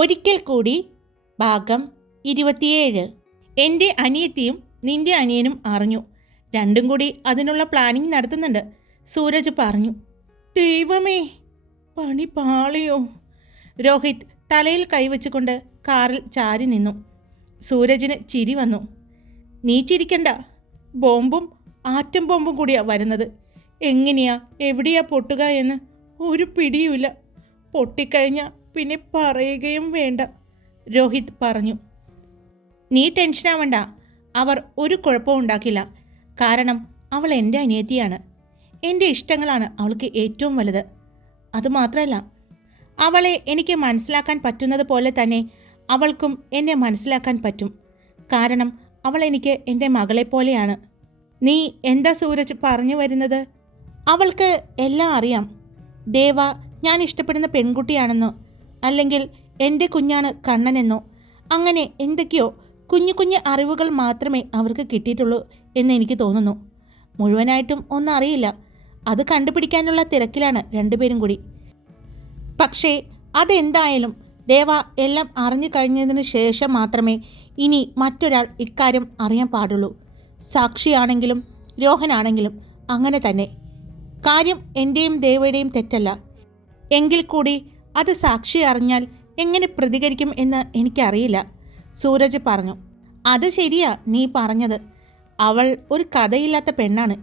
ഒരിക്കൽ കൂടി ഭാഗം 27. എൻ്റെ അനിയത്തിയും നിന്റെ അനിയനും അറിഞ്ഞു. രണ്ടും കൂടി അതിനുള്ള പ്ലാനിങ് നടത്തുന്നുണ്ട്, സൂരജ് പറഞ്ഞു. ദൈവമേ, പണി പാളിയോ? രോഹിത് തലയിൽ കൈവച്ചുകൊണ്ട് കാറിൽ ചാരി നിന്നു. സൂരജിന് ചിരി വന്നു. നീ ചിരിക്കണ്ട, ബോംബും ആറ്റം ബോംബും കൂടിയാ വരുന്നത്. എങ്ങനെയാ എവിടെയാ പൊട്ടുക എന്ന് ഒരു പിടിയുമില്ല. പൊട്ടിക്കഴിഞ്ഞാൽ പിന്നെ പറയുകയും വേണ്ട, രോഹിത് പറഞ്ഞു. നീ ടെൻഷനാവണ്ട, അവർ ഒരു കുഴപ്പവും ഉണ്ടാക്കില്ല. കാരണം അവൾ എൻ്റെ അനിയത്തിയാണ്. എൻ്റെ ഇഷ്ടങ്ങളാണ് അവൾക്ക് ഏറ്റവും വലുത്. അതുമാത്രമല്ല, അവളെ എനിക്ക് മനസ്സിലാക്കാൻ പറ്റുന്നത് പോലെ തന്നെ അവൾക്കും എന്നെ മനസ്സിലാക്കാൻ പറ്റും. കാരണം അവൾ എനിക്ക് എൻ്റെ മകളെപ്പോലെയാണ്. നീ എന്താ സൂരജ് പറഞ്ഞു വരുന്നത്? അവൾക്ക് എല്ലാം അറിയാം. ദേവ ഞാൻ ഇഷ്ടപ്പെടുന്ന പെൺകുട്ടിയാണെന്നോ അല്ലെങ്കിൽ എൻ്റെ കുഞ്ഞാണ് കണ്ണനെന്നോ അങ്ങനെ എന്തൊക്കെയോ കുഞ്ഞു കുഞ്ഞു അറിവുകൾ മാത്രമേ അവർക്ക് കിട്ടിയിട്ടുള്ളൂ എന്ന് എനിക്ക് തോന്നുന്നു. മുഴുവനായിട്ടും ഒന്നും അറിയില്ല. അത് കണ്ടുപിടിക്കാനുള്ള തിരക്കിലാണ് രണ്ടുപേരും കൂടി. പക്ഷേ അതെന്തായാലും ദേവ എല്ലാം അറിഞ്ഞു കഴിഞ്ഞതിന് ശേഷം മാത്രമേ ഇനി മറ്റൊരാൾ ഇക്കാര്യം അറിയാൻ പാടുള്ളൂ. സാക്ഷിയാണെങ്കിലും രോഹനാണെങ്കിലും അങ്ങനെ തന്നെ. കാര്യം എൻ്റെയും ദേവയുടെയും തെറ്റല്ല. എങ്കിൽ കൂടി അത് സാക്ഷി അറിഞ്ഞാൽ എങ്ങനെ പ്രതികരിക്കും എന്ന് എനിക്കറിയില്ല, സൂരജ് പറഞ്ഞു. അത് ശരിയാ നീ പറഞ്ഞത്. അവൾ ഒരു കഥയില്ലാത്ത പെണ്ണാണ്.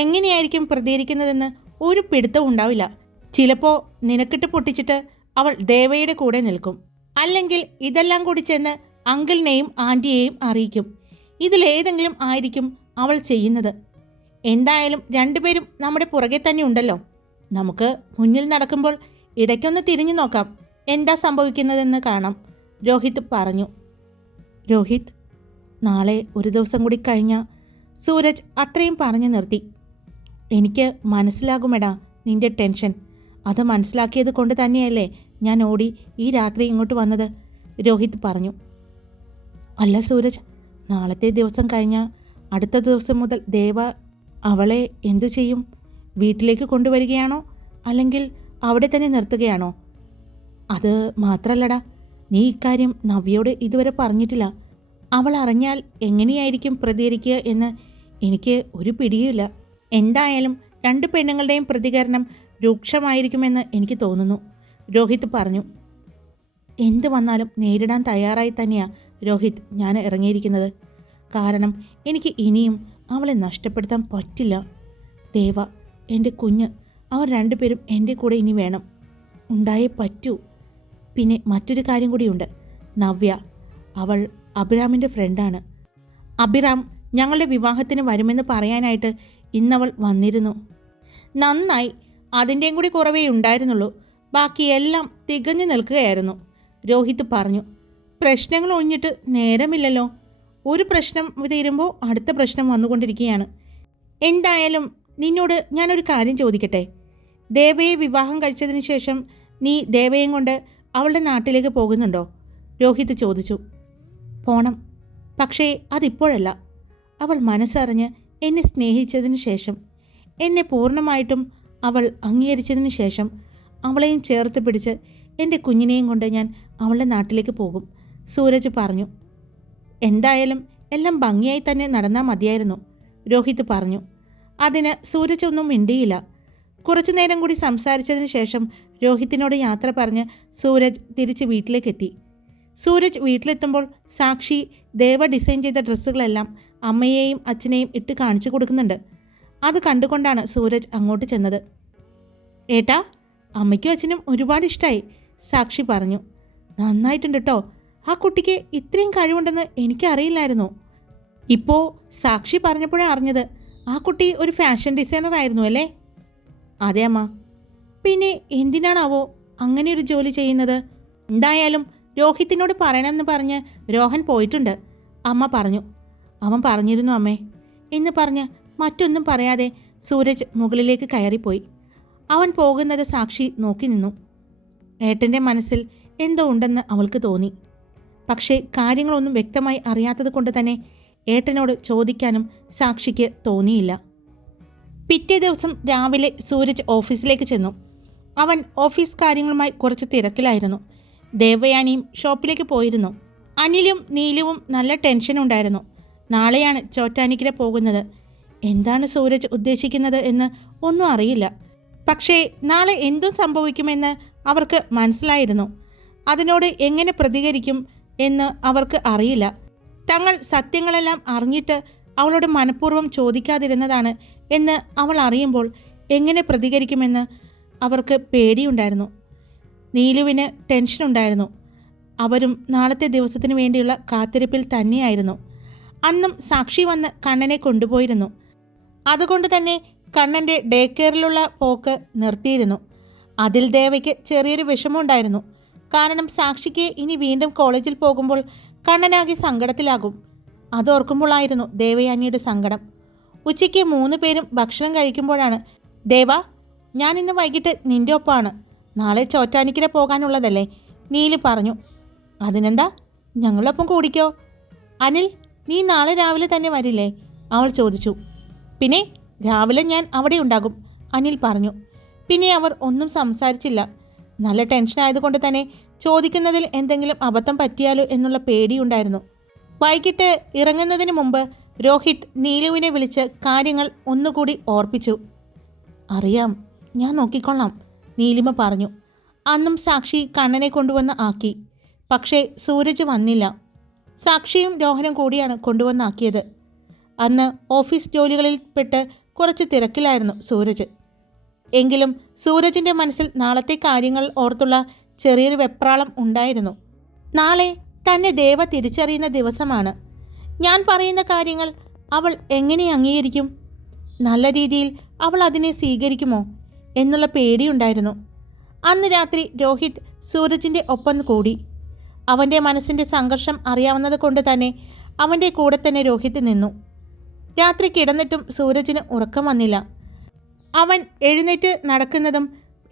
എങ്ങനെയായിരിക്കും പ്രതികരിക്കുന്നതെന്ന് ഒരു പിടുത്തവും ഉണ്ടാവില്ല. ചിലപ്പോൾ നിനക്കിട്ട് പൊട്ടിച്ചിട്ട് അവൾ ദേവയുടെ കൂടെ നിൽക്കും. അല്ലെങ്കിൽ ഇതെല്ലാം കൂടി ചെന്ന് അങ്കിളിനെയും ആൻറ്റിയെയും അറിയിക്കും. ഇതിലേതെങ്കിലും ആയിരിക്കും അവൾ ചെയ്യുന്നത്. എന്തായാലും രണ്ടുപേരും നമ്മുടെ പുറകെ തന്നെ ഉണ്ടല്ലോ. നമുക്ക് മുന്നിൽ നടക്കുമ്പോൾ ഇടയ്ക്കൊന്ന് തിരിഞ്ഞു നോക്കാം, എന്താ സംഭവിക്കുന്നതെന്ന് കാണാം, രോഹിത് പറഞ്ഞു. രോഹിത്, നാളെ ഒരു ദിവസം കൂടി കഴിഞ്ഞാൽ സൂരജ് അത്രയും പറഞ്ഞു നിർത്തി. എനിക്ക് മനസ്സിലാകുമെടാ നിന്റെ ടെൻഷൻ. അത് മനസ്സിലാക്കിയത് കൊണ്ട് തന്നെയല്ലേ ഞാൻ ഓടി ഈ രാത്രി ഇങ്ങോട്ട് വന്നത്, രോഹിത് പറഞ്ഞു. അല്ല സൂരജ്, നാളത്തെ ദിവസം കഴിഞ്ഞാൽ അടുത്ത ദിവസം മുതൽ ദേവ അവളെ എന്തു ചെയ്യും? വീട്ടിലേക്ക് കൊണ്ടുവരികയാണോ അല്ലെങ്കിൽ അവിടെ തന്നെ നിർത്തുകയാണോ? അത് മാത്രല്ലടാ, നീ ഇക്കാര്യം നവ്യയോട് ഇതുവരെ പറഞ്ഞിട്ടില്ല. അവൾ അറിഞ്ഞാൽ എങ്ങനെയായിരിക്കും പ്രതികരിക്കുക എന്ന് എനിക്ക് ഒരു പിടിയുമില്ല. എന്തായാലും രണ്ട് പെണ്ണുങ്ങളുടെയും പ്രതികരണം രൂക്ഷമായിരിക്കുമെന്ന് എനിക്ക് തോന്നുന്നു, രോഹിത് പറഞ്ഞു. എന്തു വന്നാലും നേരിടാൻ തയ്യാറായി തന്നെയാണ് രോഹിത് ഞാൻ ഇറങ്ങിയിരിക്കുന്നത്. കാരണം എനിക്ക് ഇനിയും അവളെ നഷ്ടപ്പെടുത്താൻ പറ്റില്ല. ദേവ, എൻ്റെ കുഞ്ഞ്, അവർ രണ്ടുപേരും എൻ്റെ കൂടെ ഇനി വേണം, ഉണ്ടായേ പറ്റൂ. പിന്നെ മറ്റൊരു കാര്യം കൂടിയുണ്ട്, നവ്യ. അവൾ അഭിറാമിൻ്റെ ഫ്രണ്ടാണ്. അഭിറാം ഞങ്ങളുടെ വിവാഹത്തിന് വരുമെന്ന് പറയാനായിട്ട് ഇന്നവൾ വന്നിരുന്നു. നന്നായി, അതിൻ്റെയും കൂടി കുറവേ ഉണ്ടായിരുന്നുള്ളൂ. ബാക്കിയെല്ലാം തികഞ്ഞു നിൽക്കുകയായിരുന്നു, രോഹിത് പറഞ്ഞു. പ്രശ്നങ്ങൾ ഒഴിഞ്ഞിട്ട് നേരമില്ലല്ലോ. ഒരു പ്രശ്നം തീരുമ്പോൾ അടുത്ത പ്രശ്നം വന്നുകൊണ്ടിരിക്കുകയാണ്. എന്തായാലും നിന്നോട് ഞാനൊരു കാര്യം ചോദിക്കട്ടെ? ദേവയെ വിവാഹം കഴിച്ചതിന് ശേഷം നീ ദേവയും കൊണ്ട് അവളുടെ നാട്ടിലേക്ക് പോകുന്നുണ്ടോ, രോഹിത് ചോദിച്ചു. പോണം, പക്ഷേ അതിപ്പോഴല്ല. അവൾ മനസ്സറിഞ്ഞ് എന്നെ സ്നേഹിച്ചതിന് ശേഷം, എന്നെ പൂർണ്ണമായിട്ടും അവൾ അംഗീകരിച്ചതിന് ശേഷം അവളെയും ചേർത്ത് പിടിച്ച് എൻ്റെ കുഞ്ഞിനെയും കൊണ്ട് ഞാൻ അവളുടെ നാട്ടിലേക്ക് പോകും, സൂരജ് പറഞ്ഞു. എന്തായാലും എല്ലാം ഭംഗിയായി തന്നെ നടന്നാൽ മതിയായിരുന്നു, രോഹിത് പറഞ്ഞു. അതിന് സൂരജ് ഒന്നും മിണ്ടിയില്ല. കുറച്ചു നേരം കൂടി സംസാരിച്ചതിന് ശേഷം രോഹിത്തിനോട് യാത്ര പറഞ്ഞ് സൂരജ് തിരിച്ച് വീട്ടിലേക്കെത്തി. സൂരജ് വീട്ടിലെത്തുമ്പോൾ സാക്ഷി ദേവ ഡിസൈൻ ചെയ്ത ഡ്രസ്സുകളെല്ലാം അമ്മയെയും അച്ഛനെയും ഇട്ട് കാണിച്ചു കൊടുക്കുന്നുണ്ട്. അത് കണ്ടുകൊണ്ടാണ് സൂരജ് അങ്ങോട്ട് ചെന്നത്. ഏട്ടാ, അമ്മയ്ക്കും അച്ഛനും ഒരുപാട് ഇഷ്ടമായി, സാക്ഷി പറഞ്ഞു. നന്നായിട്ടുണ്ട് കേട്ടോ, ആ കുട്ടിക്ക് ഇത്രയും കഴിവുണ്ടെന്ന് എനിക്കറിയില്ലായിരുന്നു. ഇപ്പോൾ സാക്ഷി പറഞ്ഞപ്പോഴാണ് അറിഞ്ഞത്. ആ കുട്ടി ഒരു ഫാഷൻ ഡിസൈനർ ആയിരുന്നു അല്ലേ? അതെ അമ്മ. പിന്നെ എന്തിനാണാവോ അങ്ങനെ ഒരു ജോലി ചെയ്യുന്നത്? എന്തായാലും രോഹിത്തിനോട് പറയണമെന്ന് പറഞ്ഞ് രോഹൻ പോയിട്ടുണ്ട്, അമ്മ പറഞ്ഞു. അവൻ പറഞ്ഞിരുന്നു അമ്മേ എന്ന് പറഞ്ഞ് മറ്റൊന്നും പറയാതെ സൂരജ് മുകളിലേക്ക് കയറിപ്പോയി. അവൻ പോകുന്നത് സാക്ഷി നോക്കി നിന്നു. ഏട്ടൻ്റെ മനസ്സിൽ എന്തോ ഉണ്ടെന്ന് അവൾക്ക് തോന്നി. പക്ഷേ കാര്യങ്ങളൊന്നും വ്യക്തമായി അറിയാത്തത് കൊണ്ട് തന്നെ ഏട്ടനോട് ചോദിക്കാനും സാക്ഷിക്ക് തോന്നിയില്ല. പിറ്റേ ദിവസം രാവിലെ സൂരജ് ഓഫീസിലേക്ക് ചെന്നു. അവൻ ഓഫീസ് കാര്യങ്ങളുമായി കുറച്ച് തിരക്കിലായിരുന്നു. ദേവയാനിയും ഷോപ്പിലേക്ക് പോയിരുന്നു. അനിലും നീലുവും നല്ല ടെൻഷനുണ്ടായിരുന്നു. നാളെയാണ് ചോറ്റാനിക്കര പോകുന്നത്. എന്താണ് സൂരജ് ഉദ്ദേശിക്കുന്നത് എന്ന് ഒന്നും അറിയില്ല. പക്ഷേ നാളെ എന്തും സംഭവിക്കുമെന്ന് അവർക്ക് മനസ്സിലായിരുന്നു. അതിനോട് എങ്ങനെ പ്രതികരിക്കും എന്ന് അവർക്ക് അറിയില്ല. തങ്ങൾ സത്യങ്ങളെല്ലാം അറിഞ്ഞിട്ട് അവളോട് മനഃപൂർവ്വം ചോദിക്കാതിരുന്നതാണ് എന്ന് അവൾ അറിയുമ്പോൾ എങ്ങനെ പ്രതികരിക്കുമെന്ന് അവർക്ക് പേടിയുണ്ടായിരുന്നു. നീലുവിന് ടെൻഷനുണ്ടായിരുന്നു. അവരും നാളത്തെ ദിവസത്തിന് വേണ്ടിയുള്ള കാത്തിരിപ്പിൽ തന്നെയായിരുന്നു. അന്നും സാക്ഷി വന്ന് കണ്ണനെ കൊണ്ടുപോയിരുന്നു. അതുകൊണ്ട് തന്നെ കണ്ണൻ്റെ ഡേ കെയറിലുള്ള പോക്ക് നിർത്തിയിരുന്നു. അതിൽ ദേവയ്ക്ക് ചെറിയൊരു വിഷമമുണ്ടായിരുന്നു. കാരണം സാക്ഷിക്ക് ഇനി വീണ്ടും കോളേജിൽ പോകുമ്പോൾ കണ്ണനാകെ സങ്കടത്തിലാകും. അതോർക്കുമ്പോഴായിരുന്നു ദേവയാനിയുടെ സങ്കടം. ഉച്ചയ്ക്ക് 3 പേരും ഭക്ഷണം കഴിക്കുമ്പോഴാണ്, ദേവ, ഞാൻ ഇന്ന് വൈകിട്ട് നിൻ്റെ ഒപ്പമാണ്. നാളെ ചോറ്റാനിക്കര പോകാനുള്ളതല്ലേ? നീലു പറഞ്ഞു. അതിനെന്താ, ഞങ്ങളൊപ്പം കൂടിക്കോ. അനിൽ, നീ നാളെ രാവിലെ തന്നെ വരില്ലേ? അവൾ ചോദിച്ചു. പിന്നെ രാവിലെ ഞാൻ അവിടെ ഉണ്ടാകും, അനിൽ പറഞ്ഞു. പിന്നെ അവർ ഒന്നും സംസാരിച്ചില്ല. നല്ല ടെൻഷനായതുകൊണ്ട് തന്നെ ചോദിക്കുന്നതിൽ എന്തെങ്കിലും അബദ്ധം പറ്റിയാലോ എന്നുള്ള പേടിയുണ്ടായിരുന്നു. വൈകിട്ട് ഇറങ്ങുന്നതിന് മുമ്പ് രോഹിത് നീലുവിനെ വിളിച്ച് കാര്യങ്ങൾ ഒന്നുകൂടി ഓർപ്പിച്ചു. അറിയാം, ഞാൻ നോക്കിക്കൊള്ളാം, നീലിമ പറഞ്ഞു. അന്നും സാക്ഷി കണ്ണനെ കൊണ്ടുവന്ന് ആക്കി. പക്ഷേ സൂരജ് വന്നില്ല. സാക്ഷിയും രോഹനും കൂടിയാണ് കൊണ്ടുവന്നാക്കിയത്. അന്ന് ഓഫീസ് ജോലികളിൽ പെട്ട് കുറച്ച് തിരക്കിലായിരുന്നു സൂരജ്. എങ്കിലും സൂരജിൻ്റെ മനസ്സിൽ നാളത്തെ കാര്യങ്ങൾ ഓർത്തുള്ള ചെറിയൊരു വെപ്രാളം ഉണ്ടായിരുന്നു. നാളെ തന്നെ ദേവ തിരിച്ചറിയുന്ന ദിവസമാണ്. ഞാൻ പറയുന്ന കാര്യങ്ങൾ അവൾ എങ്ങനെ അംഗീകരിക്കും? നല്ല രീതിയിൽ അവൾ അതിനെ സ്വീകരിക്കുമോ എന്നുള്ള പേടിയുണ്ടായിരുന്നു. അന്ന് രാത്രി രോഹിത് സൂരജിൻ്റെ ഒപ്പം കൂടി. അവൻ്റെ മനസ്സിൻ്റെ സംഘർഷം അറിയാവുന്നത് കൊണ്ട് തന്നെ അവൻ്റെ കൂടെ തന്നെ രോഹിത് നിന്നു. രാത്രി കിടന്നിട്ടും സൂരജിന് ഉറക്കം വന്നില്ല. അവൻ എഴുന്നേറ്റ് നടക്കുന്നതും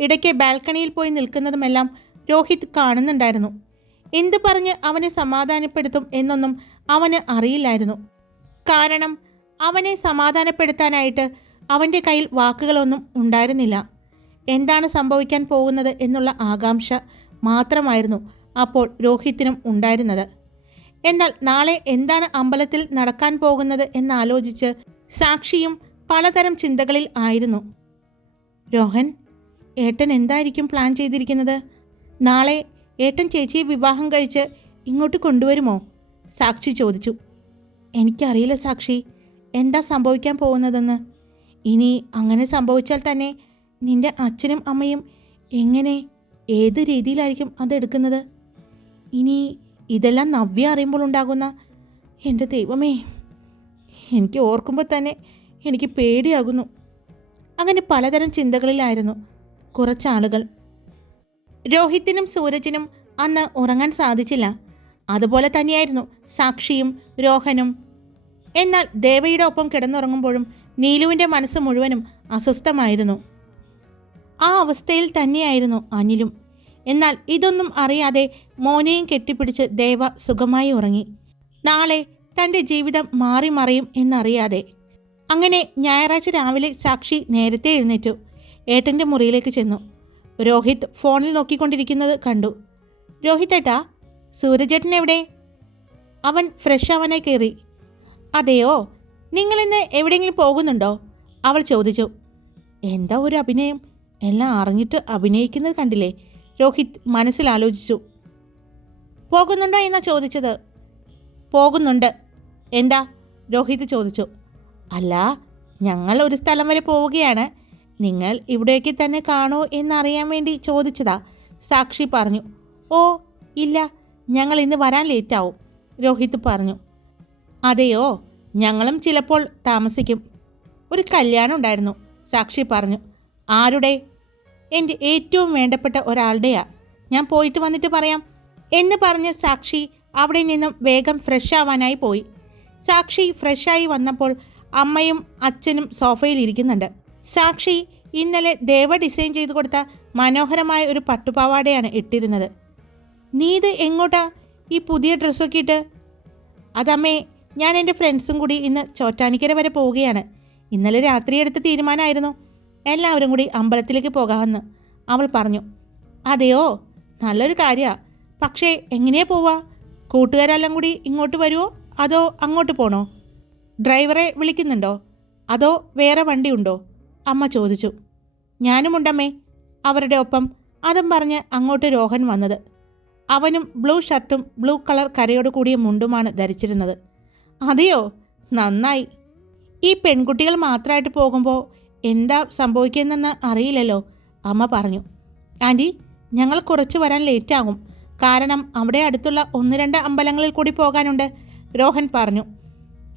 ഇടയ്ക്ക് ബാൽക്കണിയിൽ പോയി നിൽക്കുന്നതുമെല്ലാം രോഹിത് കാണുന്നുണ്ടായിരുന്നു. എന്തു പറഞ്ഞ് അവനെ സമാധാനപ്പെടുത്തും എന്നൊന്നും അവന് അറിയില്ലായിരുന്നു. കാരണം അവനെ സമാധാനപ്പെടുത്താനായിട്ട് അവൻ്റെ കയ്യിൽ വാക്കുകളൊന്നും ഉണ്ടായിരുന്നില്ല. എന്താണ് സംഭവിക്കാൻ പോകുന്നത് എന്നുള്ള ആകാംക്ഷ മാത്രമായിരുന്നു അപ്പോൾ രോഹിത്തിനും ഉണ്ടായിരുന്നത്. എന്നാൽ നാളെ എന്താണ് അമ്പലത്തിൽ നടക്കാൻ പോകുന്നത് എന്നാലോചിച്ച് സാക്ഷിയും പലതരം ചിന്തകളിൽ ആയിരുന്നു. രോഹൻ, ഏട്ടൻ എന്തായിരിക്കും പ്ലാൻ ചെയ്തിരിക്കുന്നത്? നാളെ ഏട്ടൻ ചേച്ചിയെ വിവാഹം കഴിച്ച് ഇങ്ങോട്ട് കൊണ്ടുവരുമോ? സാക്ഷി ചോദിച്ചു. എനിക്കറിയില്ല സാക്ഷി, എന്താ സംഭവിക്കാൻ പോകുന്നതെന്ന്. ഇനി അങ്ങനെ സംഭവിച്ചാൽ തന്നെ നിൻ്റെ അച്ഛനും അമ്മയും എങ്ങനെ, ഏത് രീതിയിലായിരിക്കും അതെടുക്കുന്നത്? ഇനി ഇതെല്ലാം നവ്യ അറിയുമ്പോൾ ഉണ്ടാകുന്ന, എൻ്റെ ദൈവമേ, എനിക്ക് ഓർക്കുമ്പോൾ തന്നെ എനിക്ക് പേടിയാകുന്നു. അങ്ങനെ പലതരം ചിന്തകളിലായിരുന്നു കുറച്ചാളുകൾ. രോഹിത്തിനും സൂരജിനും അന്ന് ഉറങ്ങാൻ സാധിച്ചില്ല. അതുപോലെ തന്നെയായിരുന്നു സാക്ഷിയും രോഹനും. എന്നാൽ ദേവയുടെ ഒപ്പം കിടന്നുറങ്ങുമ്പോഴും നീലുവിൻ്റെ മനസ്സ് മുഴുവനും അസ്വസ്ഥമായിരുന്നു. ആ അവസ്ഥയിൽ തന്നെയായിരുന്നു അനിലും. എന്നാൽ ഇതൊന്നും അറിയാതെ മോനെയും കെട്ടിപ്പിടിച്ച് ദേവ സുഖമായി ഉറങ്ങി. നാളെ തൻ്റെ ജീവിതം മാറി മറിയും എന്നറിയാതെ. അങ്ങനെ ഞായറാഴ്ച രാവിലെ സാക്ഷി നേരത്തെ എഴുന്നേറ്റു. ഏട്ടൻ്റെ മുറിയിലേക്ക് ചെന്നു. രോഹിത് ഫോണിൽ നോക്കിക്കൊണ്ടിരിക്കുന്നത് കണ്ടു. രോഹിത് ഏട്ടാ, സൂരജേട്ടൻ എവിടെ? അവൻ ഫ്രഷ് ആവാനായി കയറി. അതെയോ, നിങ്ങളിന്ന് എവിടെയെങ്കിലും പോകുന്നുണ്ടോ? അവൾ ചോദിച്ചു. എന്താ ഒരു അഭിനയം, എല്ലാം അറിഞ്ഞിട്ട് അഭിനയിക്കുന്നത് കണ്ടില്ലേ? രോഹിത് മനസ്സിലാലോചിച്ചു. പോകുന്നുണ്ടോ എന്നാ ചോദിച്ചത്? പോകുന്നുണ്ട്. എന്താ? രോഹിത് ചോദിച്ചു. അല്ല, ഞങ്ങൾ ഒരു സ്ഥലം വരെ പോവുകയാണ്. നിങ്ങൾ ഇവിടേക്ക് തന്നെ കാണോ എന്നറിയാൻ വേണ്ടി ചോദിച്ചതാ, സാക്ഷി പറഞ്ഞു. ഓ ഇല്ല, ഞങ്ങൾ ഇന്ന് വരാൻ ലേറ്റാവും, രോഹിത് പറഞ്ഞു. അതെയോ, ഞങ്ങളും ചിലപ്പോൾ താമസിക്കും. ഒരു കല്യാണം ഉണ്ടായിരുന്നു, സാക്ഷി പറഞ്ഞു. ആരുടെ? എൻ്റെ ഏറ്റവും വേണ്ടപ്പെട്ട ഒരാളുടെയാ. ഞാൻ പോയിട്ട് വന്നിട്ട് പറയാം എന്ന് പറഞ്ഞ് സാക്ഷി അവിടെ നിന്നും വേഗം ഫ്രഷ് ആവാനായി പോയി. സാക്ഷി ഫ്രഷായി വന്നപ്പോൾ അമ്മയും അച്ഛനും സോഫയിൽ ഇരിക്കുന്നുണ്ട്. സാക്ഷി ഇന്നലെ ദേവ ഡിസൈൻ ചെയ്തു കൊടുത്ത മനോഹരമായ ഒരു പട്ടുപാവാടയാണ് ഇട്ടിരുന്നത്. നീ ഇത് എങ്ങോട്ടാ ഈ പുതിയ ഡ്രസ്സൊക്കെ ഇട്ട്? അതമ്മേ, ഞാൻ എൻ്റെ ഫ്രണ്ട്സും കൂടി ഇന്ന് ചോറ്റാനിക്കര വരെ പോവുകയാണ്. ഇന്നലെ രാത്രി എടുത്ത തീരുമാനമായിരുന്നു എല്ലാവരും കൂടി അമ്പലത്തിലേക്ക് പോകാമെന്ന്, അവൾ പറഞ്ഞു. അതെയോ, നല്ലൊരു കാര്യമാണ്. പക്ഷേ എങ്ങനെയാ പോവാ? കൂട്ടുകാരെല്ലാം കൂടി ഇങ്ങോട്ട് വരുമോ അതോ അങ്ങോട്ട് പോണോ? ഡ്രൈവറെ വിളിക്കുന്നുണ്ടോ അതോ വേറെ വണ്ടിയുണ്ടോ? അമ്മ ചോദിച്ചു. ഞാനുമുണ്ടമ്മേ അവരുടെ ഒപ്പം. അതും പറഞ്ഞ് അങ്ങോട്ട് രോഹൻ വന്നത്. അവനും ബ്ലൂ ഷർട്ടും ബ്ലൂ കളർ കരയോട് കൂടിയ മുണ്ടുമാണ് ധരിച്ചിരുന്നത്. അതെയോ, നന്നായി. ഈ പെൺകുട്ടികൾ മാത്രമായിട്ട് പോകുമ്പോൾ എന്താ സംഭവിക്കുന്നതെന്ന് അറിയില്ലല്ലോ, അമ്മ പറഞ്ഞു. ആൻറ്റി, ഞങ്ങൾ കുറച്ച് വരാൻ ലേറ്റാകും. കാരണം അവിടെ അടുത്തുള്ള 1-2 അമ്പലങ്ങളിൽ കൂടി പോകാനുണ്ട്, രോഹൻ പറഞ്ഞു.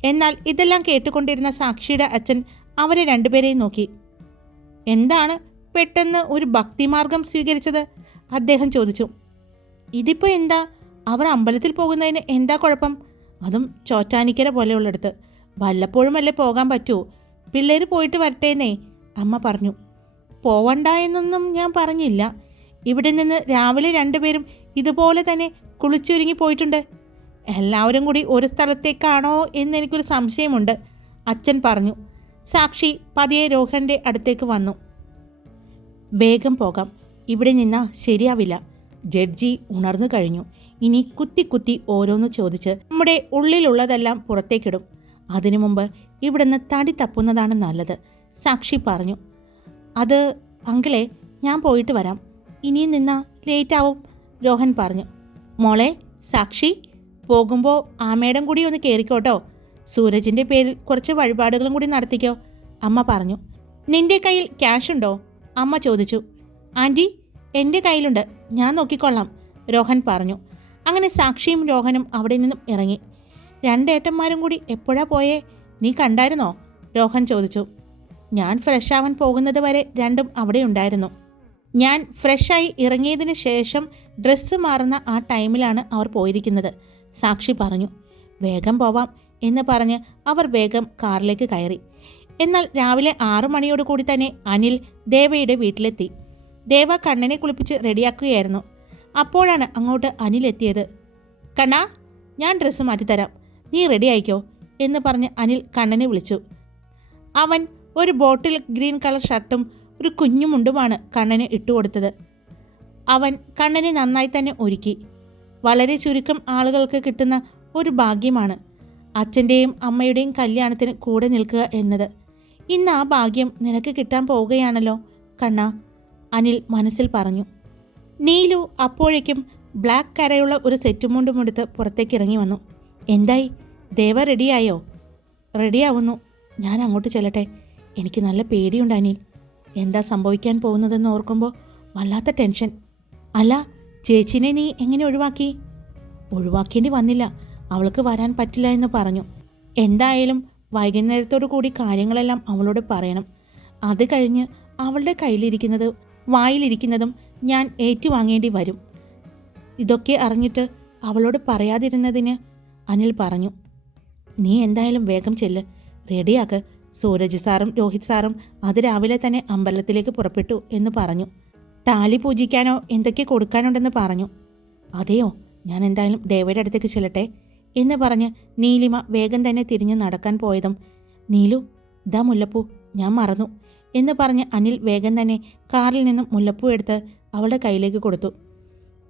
എന്നാൽ ഇതെല്ലാം കേട്ടുകൊണ്ടിരുന്ന സാക്ഷിയുടെ അച്ഛൻ അവരെ രണ്ടുപേരെയും നോക്കി. എന്താണ് പെട്ടെന്ന് ഒരു ഭക്തിമാർഗം സ്വീകരിച്ചത്? അദ്ദേഹം ചോദിച്ചു. ഇതിപ്പോൾ എന്താ? അവർ അമ്പലത്തിൽ പോകുന്നതിന് എന്താ കുഴപ്പം? അതും ചോറ്റാനിക്കര പോലെയുള്ളിടത്ത്. വല്ലപ്പോഴുമല്ലേ പോകാൻ പറ്റൂ. പിള്ളേർ പോയിട്ട് വരട്ടേന്നേ, അമ്മ പറഞ്ഞു. പോവണ്ട എന്നൊന്നും ഞാൻ പറഞ്ഞില്ല. ഇവിടെ നിന്ന് രാവിലെ 2 പേരും ഇതുപോലെ തന്നെ കുളിച്ചൊരുങ്ങി പോയിട്ടുണ്ട്. എല്ലാവരും കൂടി ഒരു സ്ഥലത്തേക്കാണോ എന്നെനിക്കൊരു സംശയമുണ്ട്, അച്ഛൻ പറഞ്ഞു. സാക്ഷി പതിയെ രോഹൻ്റെ അടുത്തേക്ക് വന്നു. വേഗം പോകാം, ഇവിടെ നിന്നാ ശരിയാവില്ല. ജഡ്ജി ഉണർന്നു കഴിഞ്ഞു. ഇനി കുത്തി കുത്തി ഓരോന്ന് ചോദിച്ച് നമ്മുടെ ഉള്ളിലുള്ളതെല്ലാം പുറത്തേക്കിടും. അതിനു മുമ്പ് ഇവിടുന്ന് തടി തപ്പുന്നതാണ് നല്ലത്, സാക്ഷി പറഞ്ഞു. അത് അങ്കിളെ, ഞാൻ പോയിട്ട് വരാം. ഇനിയും നിന്നാ ലേറ്റാവും, രോഹൻ പറഞ്ഞു. മോളെ സാക്ഷി, പോകുമ്പോൾ ആമേടം കൂടി ഒന്ന് കയറിക്കോട്ടോ. സൂരജിൻ്റെ പേരിൽ കുറച്ച് വഴിപാടുകളും കൂടി നടത്തിക്കോ, അമ്മ പറഞ്ഞു. നിന്റെ കയ്യിൽ ക്യാഷ് ഉണ്ടോ? അമ്മ ചോദിച്ചു. ആൻറ്റി, എൻ്റെ കയ്യിലുണ്ട്, ഞാൻ നോക്കിക്കൊള്ളാം, രോഹൻ പറഞ്ഞു. അങ്ങനെ സാക്ഷിയും രോഹനും അവിടെ നിന്നും ഇറങ്ങി. 2 ഏട്ടന്മാരും കൂടി എപ്പോഴാ പോയേ? നീ കണ്ടായിരുന്നോ? രോഹൻ ചോദിച്ചു. ഞാൻ ഫ്രഷ് ആവാൻ പോകുന്നത് വരെ രണ്ടും അവിടെ ഉണ്ടായിരുന്നു. ഞാൻ ഫ്രഷായി ഇറങ്ങിയതിന് ശേഷം ഡ്രസ്സ് മാറുന്ന ആ ടൈമിലാണ് അവർ പോയിരിക്കുന്നത്, സാക്ഷി പറഞ്ഞു. വേഗം പോവാം എന്ന് പറഞ്ഞ് അവർ വേഗം കാറിലേക്ക് കയറി. എന്നാൽ രാവിലെ 6 മണിയോട് കൂടി തന്നെ അനിൽ ദേവയുടെ വീട്ടിലെത്തി. ദേവ കണ്ണനെ കുളിപ്പിച്ച് റെഡിയാക്കുകയായിരുന്നു. അപ്പോഴാണ് അങ്ങോട്ട് അനിൽ എത്തിയത്. കണ്ണാ, ഞാൻ ഡ്രസ്സ് മാറ്റിത്തരാം, നീ റെഡി ആയിക്കോ എന്ന് പറഞ്ഞ് അനിൽ കണ്ണനെ വിളിച്ചു. അവൻ ഒരു ബോട്ടിൽ ഗ്രീൻ കളർ ഷർട്ടും ഒരു കുഞ്ഞുമുണ്ടുമാണ് കണ്ണന് ഇട്ടുകൊടുത്തത്. അവൻ കണ്ണനെ നന്നായി തന്നെ ഒരുക്കി. വളരെ ചുരുക്കം ആളുകൾക്ക് കിട്ടുന്ന ഒരു ഭാഗ്യമാണ് അച്ഛൻ്റെയും അമ്മയുടെയും കല്യാണത്തിന് കൂടെ നിൽക്കുക എന്നത്. ഇന്ന് ആ ഭാഗ്യം നിനക്ക് കിട്ടാൻ പോവുകയാണല്ലോ കണ്ണാ, അനിൽ മനസ്സിൽ പറഞ്ഞു. നീലു അപ്പോഴേക്കും ബ്ലാക്ക് കരയുള്ള ഒരു സെറ്റും മുണ്ടും എടുത്ത് പുറത്തേക്ക് ഇറങ്ങി വന്നു. എന്തായി, ദേവ റെഡിയായോ? റെഡിയാവുന്നു, ഞാൻ അങ്ങോട്ട് ചെല്ലട്ടെ. എനിക്ക് നല്ല പേടിയുണ്ട് അനിൽ. എന്താ സംഭവിക്കാൻ പോകുന്നതെന്ന് ഓർക്കുമ്പോൾ വല്ലാത്ത ടെൻഷൻ. അല്ല, ചേച്ചിനെ നീ എങ്ങനെ ഒഴിവാക്കി? ഒഴിവാക്കേണ്ടി വന്നില്ല, അവൾക്ക് വരാൻ പറ്റില്ല എന്ന് പറഞ്ഞു. എന്തായാലും വൈകുന്നേരത്തോടു കൂടി കാര്യങ്ങളെല്ലാം അവളോട് പറയണം. അത് കഴിഞ്ഞ് അവളുടെ കയ്യിലിരിക്കുന്നതും വായിലിരിക്കുന്നതും ഞാൻ ഏറ്റുവാങ്ങേണ്ടി വരും. ഇതൊക്കെ അറിഞ്ഞിട്ട് അവളോട് പറയാതിരുന്നതിന്, അനിൽ പറഞ്ഞു. നീ എന്തായാലും വേഗം ചെല്ല്, റെഡിയാക്ക്. സൂരജ് സാറും രോഹിത് സാറും അതിരാവിലെ തന്നെ അമ്പലത്തിലേക്ക് പുറപ്പെട്ടു എന്ന് പറഞ്ഞു. താലി പൂജിക്കാനോ എന്തൊക്കെ കൊടുക്കാനുണ്ടെന്ന് പറഞ്ഞു. അതെയോ, ഞാൻ എന്തായാലും ദേവയുടെ അടുത്തേക്ക് ചെല്ലട്ടെ എന്ന് പറഞ്ഞ് നീലിമ വേഗം തന്നെ തിരിഞ്ഞ് നടക്കാൻ പോയതും, നീലു ഇതാ മുല്ലപ്പൂ, ഞാൻ മറന്നു എന്ന് പറഞ്ഞ് അനിൽ വേഗം തന്നെ കാറിൽ നിന്നും മുല്ലപ്പൂ എടുത്ത് അവളുടെ കയ്യിലേക്ക് കൊടുത്തു.